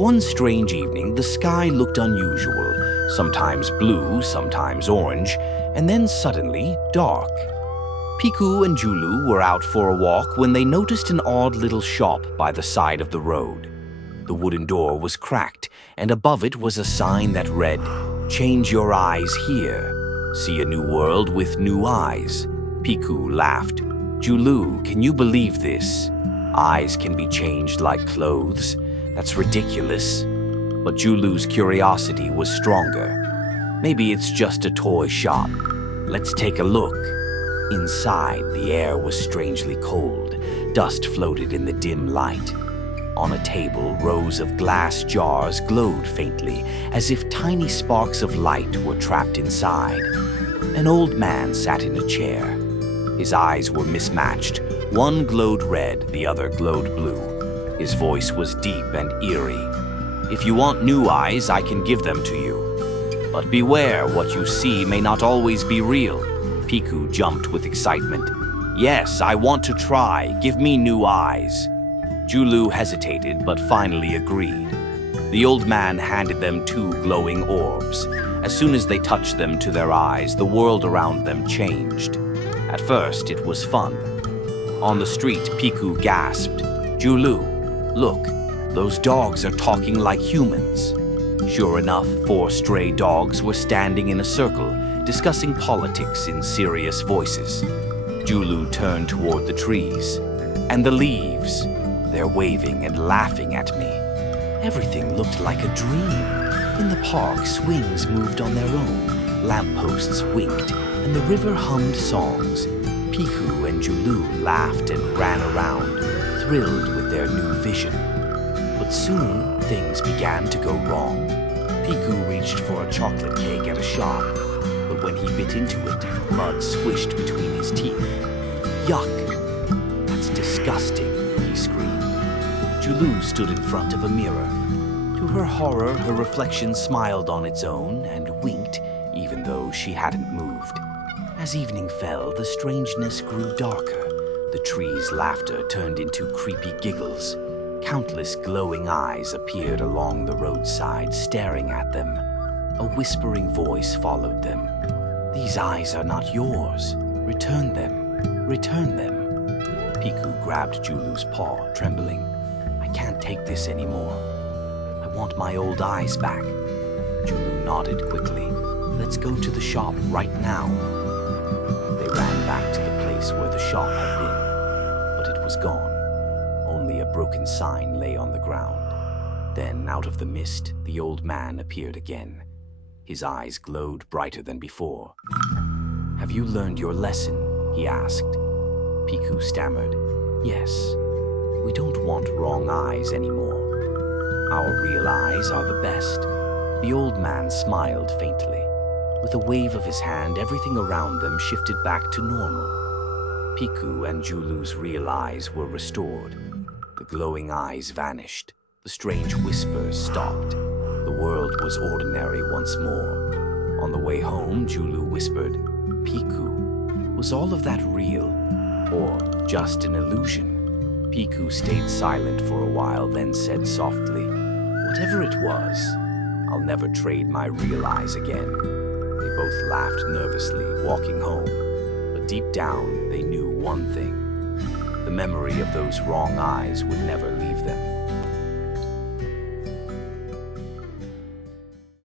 One strange evening, the sky looked unusual, sometimes blue, sometimes orange, and then suddenly dark. Piku and Julu were out for a walk when they noticed an odd little shop by the side of the road. The wooden door was cracked, and above it was a sign that read, "Change your eyes here. See a new world with new eyes." Piku laughed. "Julu, can you believe this? Eyes can be changed like clothes. That's ridiculous." But Julu's curiosity was stronger. "Maybe it's just a toy shop. Let's take a look." Inside, the air was strangely cold. Dust floated in the dim light. On a table, rows of glass jars glowed faintly, as if tiny sparks of light were trapped inside. An old man sat in a chair. His eyes were mismatched. One glowed red, the other glowed blue. His voice was deep and eerie. "If you want new eyes, I can give them to you. But beware, what you see may not always be real." Piku jumped with excitement. "Yes, I want to try. Give me new eyes." Julu hesitated, but finally agreed. The old man handed them 2 glowing orbs. As soon as they touched them to their eyes, the world around them changed. At first, it was fun. On the street, Piku gasped, "Julu, look, those dogs are talking like humans." Sure enough, 4 stray dogs were standing in a circle, discussing politics in serious voices. Julu turned toward the trees. "And the leaves, they're waving and laughing at me. Everything looked like a dream. In the park, swings moved on their own, lampposts winked, and the river hummed songs." Piku and Julu laughed and ran around, thrilled with their new vision. But soon, things began to go wrong. Piku reached for a chocolate cake at a shop, but when he bit into it, mud swished between his teeth. "Yuck! That's disgusting," he screamed. Julu stood in front of a mirror. To her horror, her reflection smiled on its own and winked, even though she hadn't moved. As evening fell, the strangeness grew darker. The trees' laughter turned into creepy giggles. Countless glowing eyes appeared along the roadside, staring at them. A whispering voice followed them. "These eyes are not yours. Return them. Return them." Piku grabbed Julu's paw, trembling. "I can't take this anymore. I want my old eyes back." Julu nodded quickly. "Let's go to the shop right now." They ran back to the place where the shop had been, but it was gone. Only a broken sign lay on the ground. Then, out of the mist, the old man appeared again. His eyes glowed brighter than before. "Have you learned your lesson?" he asked. Piku stammered, "Yes. We don't want wrong eyes anymore. Our real eyes are the best." The old man smiled faintly. With a wave of his hand, everything around them shifted back to normal. Piku and Julu's real eyes were restored. The glowing eyes vanished. The strange whispers stopped. The world was ordinary once more. On the way home, Julu whispered, "Piku, was all of that real, or just an illusion?" Piku stayed silent for a while, then said softly, "Whatever it was, I'll never trade my real eyes again." They both laughed nervously, walking home. But deep down, they knew one thing. The memory of those wrong eyes would never leave them.